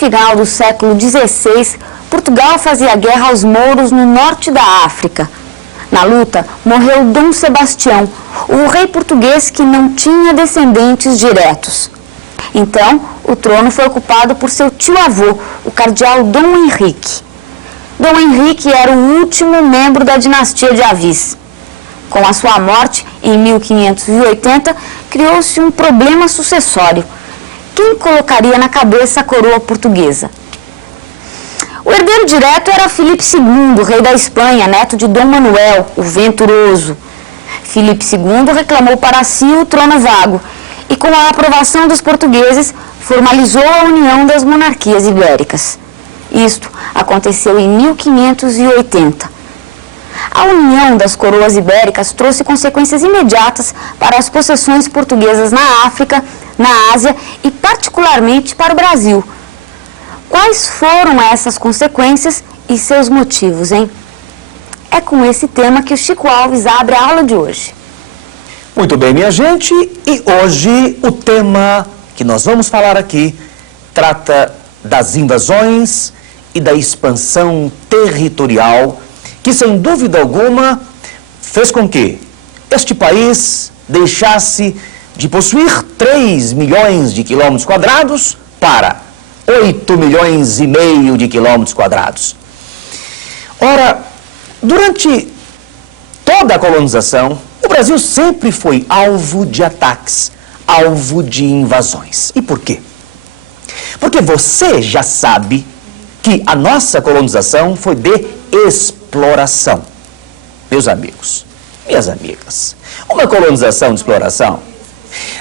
final do século XVI, Portugal fazia guerra aos mouros no norte da África. Na luta, morreu Dom Sebastião, o rei português que não tinha descendentes diretos. Então, o trono foi ocupado por seu tio-avô, o cardeal Dom Henrique. Dom Henrique era o último membro da dinastia de Avis. Com a sua morte, em 1580, criou-se um problema sucessório. Quem colocaria na cabeça a coroa portuguesa? O herdeiro direto era Filipe II, rei da Espanha, neto de Dom Manuel, o Venturoso. Filipe II reclamou para si o trono vago e, com a aprovação dos portugueses, formalizou a união das monarquias ibéricas. Isto aconteceu em 1580. A união das coroas ibéricas trouxe consequências imediatas para as possessões portuguesas na África, na Ásia e particularmente para o Brasil. Quais foram essas consequências e seus motivos, hein? É com esse tema que o Chico Alves abre a aula de hoje. Muito bem, minha gente, e hoje o tema que nós vamos falar aqui trata das invasões e da expansão territorial que, sem dúvida alguma, fez com que este país deixasse de possuir 3 milhões de quilômetros quadrados para 8 milhões e meio de quilômetros quadrados. Ora, durante toda a colonização, o Brasil sempre foi alvo de ataques, alvo de invasões. E por quê? Porque você já sabe que a nossa colonização foi de exploração. Meus amigos, minhas amigas, uma colonização de exploração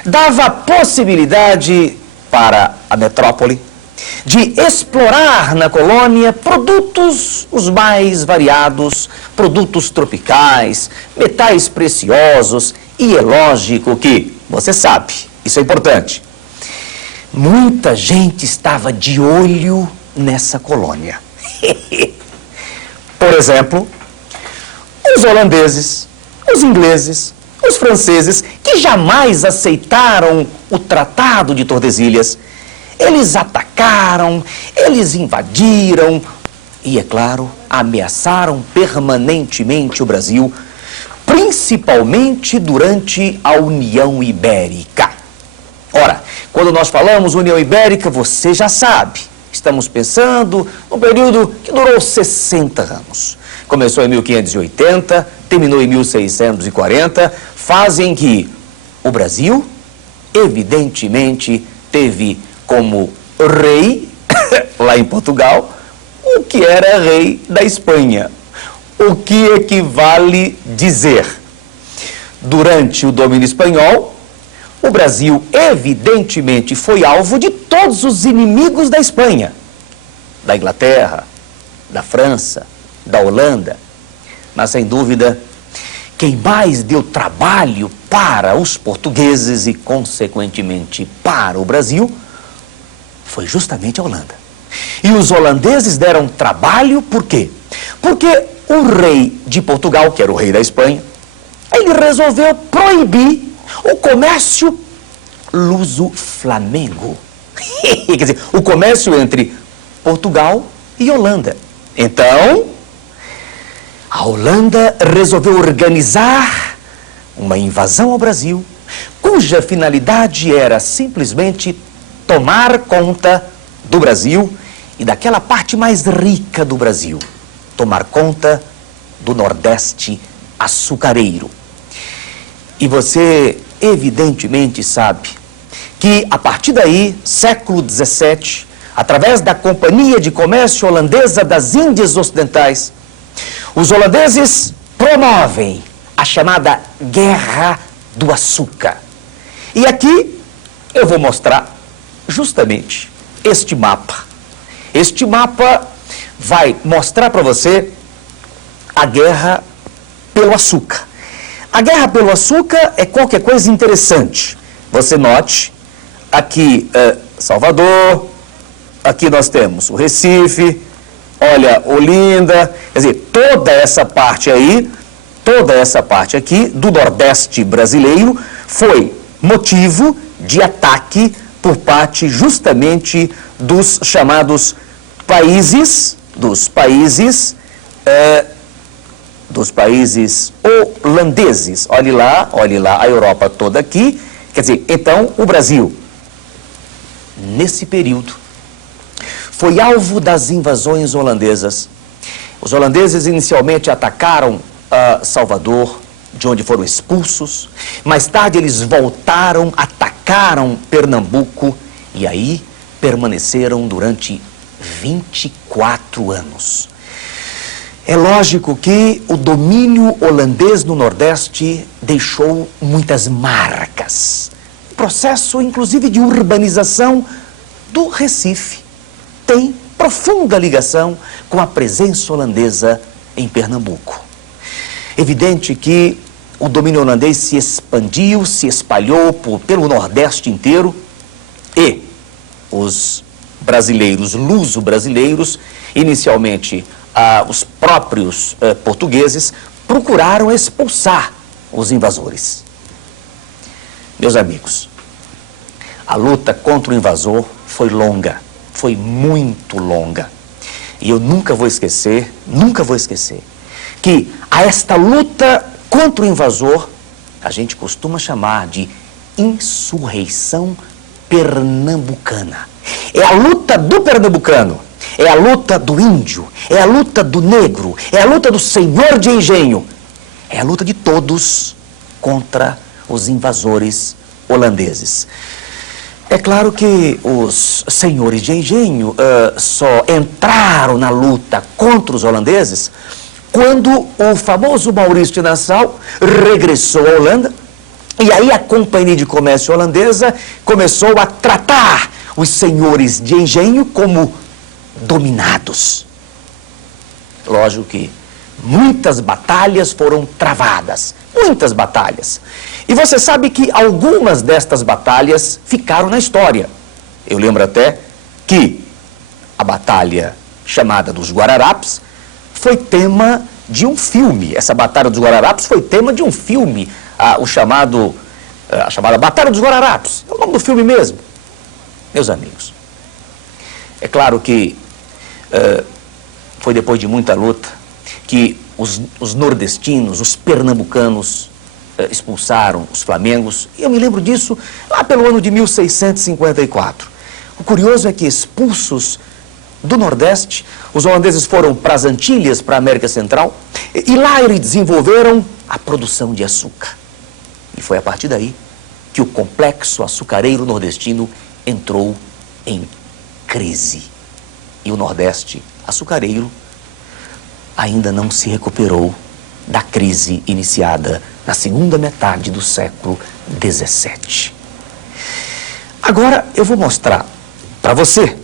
dava possibilidade para a metrópole de explorar na colônia produtos os mais variados, produtos tropicais, metais preciosos, e é lógico que, você sabe, isso é importante, muita gente estava de olho nessa colônia. Por exemplo, os holandeses, os ingleses, os franceses, que jamais aceitaram o Tratado de Tordesilhas, eles atacaram, eles invadiram e, é claro, ameaçaram permanentemente o Brasil, principalmente durante a União Ibérica. Ora, quando nós falamos União Ibérica, você já sabe, estamos pensando num período que durou 60 anos. Começou em 1580, terminou em 1640, fase em que o Brasil, evidentemente, teve como rei, lá em Portugal, o que era rei da Espanha. O que equivale dizer, durante o domínio espanhol, o Brasil evidentemente foi alvo de todos os inimigos da Espanha, da Inglaterra, da França, da Holanda, mas sem dúvida, quem mais deu trabalho para os portugueses e, consequentemente, para o Brasil, foi justamente a Holanda. E os holandeses deram trabalho por quê? Porque o rei de Portugal, que era o rei da Espanha, ele resolveu proibir o comércio luso-flamengo. Quer dizer, o comércio entre Portugal e Holanda. Então, a Holanda resolveu organizar uma invasão ao Brasil, cuja finalidade era simplesmente tomar conta do Brasil e daquela parte mais rica do Brasil, tomar conta do Nordeste açucareiro. E você evidentemente sabe que a partir daí, século XVII, através da Companhia de Comércio Holandesa das Índias Ocidentais, os holandeses promovem a chamada Guerra do Açúcar. E aqui eu vou mostrar justamente este mapa. Este mapa vai mostrar para você a guerra pelo açúcar. A guerra pelo açúcar é qualquer coisa interessante. Você note, aqui Salvador, aqui nós temos o Recife, olha, Olinda, quer dizer, toda essa parte aí, toda essa parte aqui do Nordeste brasileiro foi motivo de ataque por parte justamente dos chamados países holandeses. Olhe lá, a Europa toda aqui. Quer dizer, então o Brasil, nesse período, foi alvo das invasões holandesas. Os holandeses inicialmente atacaram Salvador, de onde foram expulsos. Mais tarde eles voltaram, atacaram Pernambuco e aí permaneceram durante 24 anos. É lógico que o domínio holandês no Nordeste deixou muitas marcas. O processo, inclusive, de urbanização do Recife tem profunda ligação com a presença holandesa em Pernambuco. Evidente que o domínio holandês se expandiu, se espalhou pelo Nordeste inteiro e os brasileiros, luso-brasileiros, inicialmente os próprios portugueses, procuraram expulsar os invasores. Meus amigos, a luta contra o invasor foi longa, foi muito longa. E eu nunca vou esquecer, que a esta luta contra o invasor, a gente costuma chamar de insurreição pernambucana. É a luta do pernambucano, é a luta do índio, é a luta do negro, é a luta do senhor de engenho, é a luta de todos contra os invasores holandeses. É claro que os senhores de engenho só entraram na luta contra os holandeses quando o famoso Maurício de Nassau regressou à Holanda, e aí a Companhia de Comércio Holandesa começou a tratar os senhores de engenho como dominados. Lógico que muitas batalhas foram travadas, muitas batalhas. E você sabe que algumas destas batalhas ficaram na história. Eu lembro até que a batalha chamada dos Guararapes foi tema de um filme. Essa Batalha dos Guararapes foi tema de um filme, a chamada Batalha dos Guararapes. É o nome do filme mesmo. Meus amigos, é claro que foi depois de muita luta que os nordestinos, os pernambucanos, expulsaram os flamengos. E eu me lembro disso lá pelo ano de 1654. O curioso é que, expulsos do Nordeste, os holandeses foram para as Antilhas, para a América Central, e lá eles desenvolveram a produção de açúcar. E foi a partir daí que o complexo açucareiro nordestino entrou em crise. E o Nordeste açucareiro ainda não se recuperou da crise iniciada na segunda metade do século XVII. Agora eu vou mostrar para você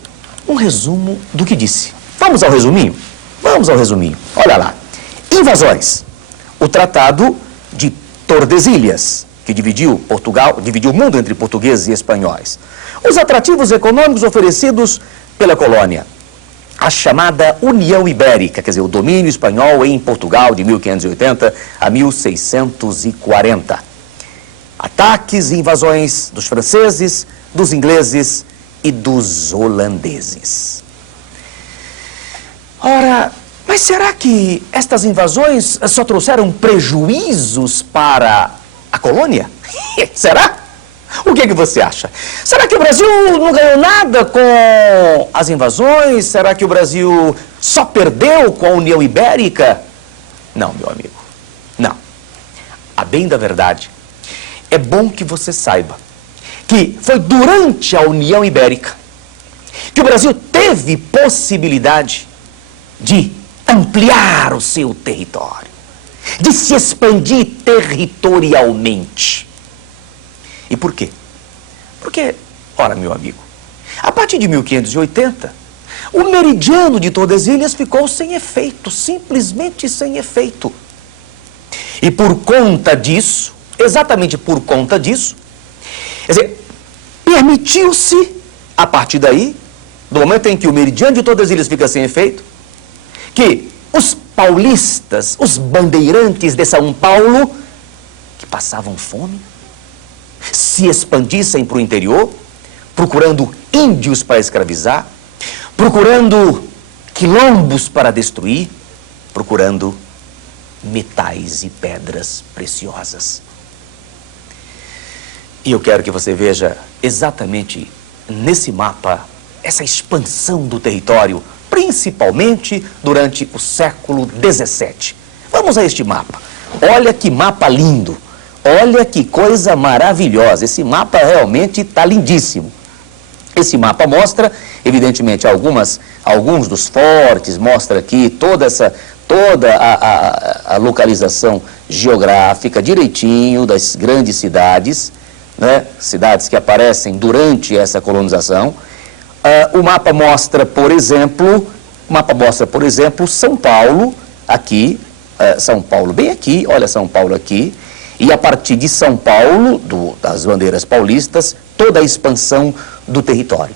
um resumo do que disse. Vamos ao resuminho? Vamos ao resuminho. Olha lá. Invasões. O Tratado de Tordesilhas, que dividiu o mundo entre portugueses e espanhóis. Os atrativos econômicos oferecidos pela colônia. A chamada União Ibérica, quer dizer, o domínio espanhol em Portugal de 1580 a 1640. Ataques e invasões dos franceses, dos ingleses e dos holandeses. Ora, mas será que estas invasões só trouxeram prejuízos para a colônia? Será? O que você acha? Será que o Brasil não ganhou nada com as invasões? Será que o Brasil só perdeu com a União Ibérica? Não, meu amigo, não. A bem da verdade, é bom que você saiba que foi durante a União Ibérica que o Brasil teve possibilidade de ampliar o seu território, de se expandir territorialmente. E por quê? Porque, ora, meu amigo, a partir de 1580, o meridiano de Tordesilhas ficou sem efeito, simplesmente sem efeito. E por conta disso, exatamente por conta disso, quer dizer, permitiu-se, a partir daí, do momento em que o meridiano de Tordesilhas fica sem efeito, que os paulistas, os bandeirantes de São Paulo, que passavam fome, se expandissem para o interior, procurando índios para escravizar, procurando quilombos para destruir, procurando metais e pedras preciosas. E eu quero que você veja exatamente nesse mapa essa expansão do território, principalmente durante o século XVII. Vamos a este mapa. Olha que mapa lindo. Olha que coisa maravilhosa. Esse mapa realmente está lindíssimo. Esse mapa mostra, evidentemente, alguns dos fortes, mostra aqui toda a localização geográfica direitinho das grandes cidades, né? Cidades que aparecem durante essa colonização. O mapa mostra, por exemplo, São Paulo, aqui, São Paulo bem aqui, olha São Paulo aqui, e a partir de São Paulo, das bandeiras paulistas, toda a expansão do território.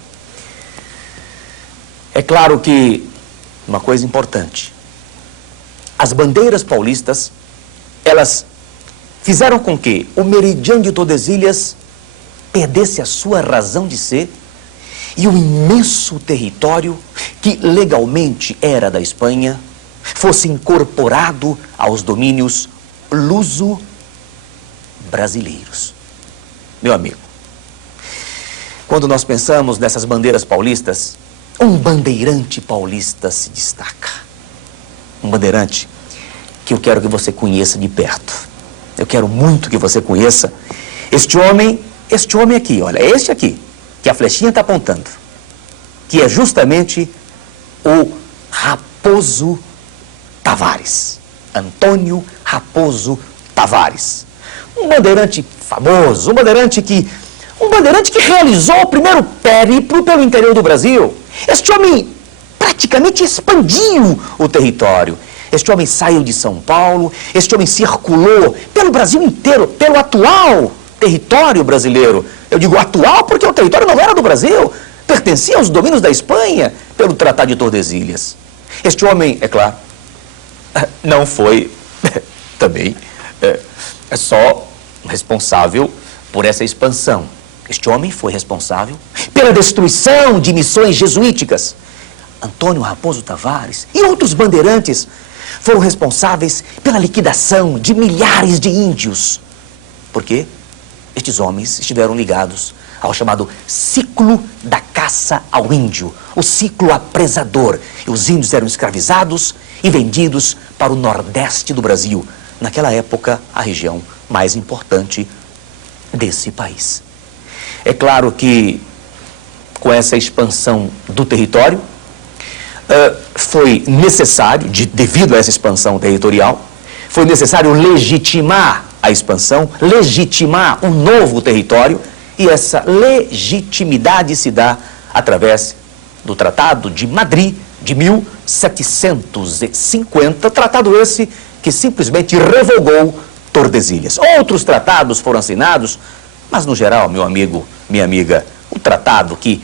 É claro que, uma coisa importante, as bandeiras paulistas, elas fizeram com que o meridiano de Tordesilhas perdesse a sua razão de ser e o imenso território que legalmente era da Espanha fosse incorporado aos domínios luso-brasileiros. Meu amigo, quando nós pensamos nessas bandeiras paulistas, um bandeirante paulista se destaca. Um bandeirante que eu quero que você conheça de perto. Eu quero muito que você conheça este homem aqui, olha, este aqui, que a flechinha está apontando, que é justamente o Raposo Tavares, Antônio Raposo Tavares. Um bandeirante famoso, um bandeirante que realizou o primeiro périplo pelo interior do Brasil. Este homem praticamente expandiu o território. Este homem saiu de São Paulo, este homem circulou pelo Brasil inteiro, pelo atual território brasileiro. Eu digo atual porque o território não era do Brasil, pertencia aos domínios da Espanha pelo Tratado de Tordesilhas. Este homem, é claro, não foi também só responsável por essa expansão. Este homem foi responsável pela destruição de missões jesuíticas. Antônio Raposo Tavares e outros bandeirantes foram responsáveis pela liquidação de milhares de índios. Por quê? Estes homens estiveram ligados ao chamado ciclo da caça ao índio, o ciclo apresador. E os índios eram escravizados e vendidos para o nordeste do Brasil. Naquela época, a região mais importante desse país. É claro que, com essa expansão do território, foi necessário, devido a essa expansão territorial, foi necessário legitimar a expansão, legitimar um novo território, e essa legitimidade se dá através do Tratado de Madrid de 1750, tratado esse que simplesmente revogou Tordesilhas. Outros tratados foram assinados, mas no geral, meu amigo, minha amiga, o tratado que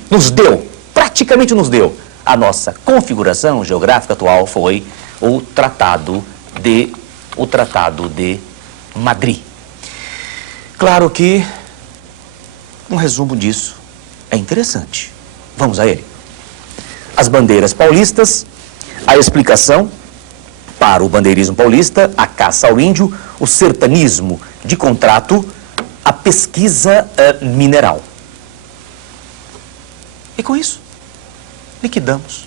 praticamente nos deu a nossa configuração geográfica atual foi o Tratado de Madrid. Claro que um resumo disso é interessante. Vamos a ele. As bandeiras paulistas, a explicação para o bandeirismo paulista, a caça ao índio, o sertanismo de contrato, a pesquisa mineral. E com isso, liquidamos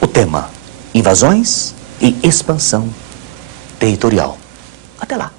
o tema invasões e expansão territorial. Até lá.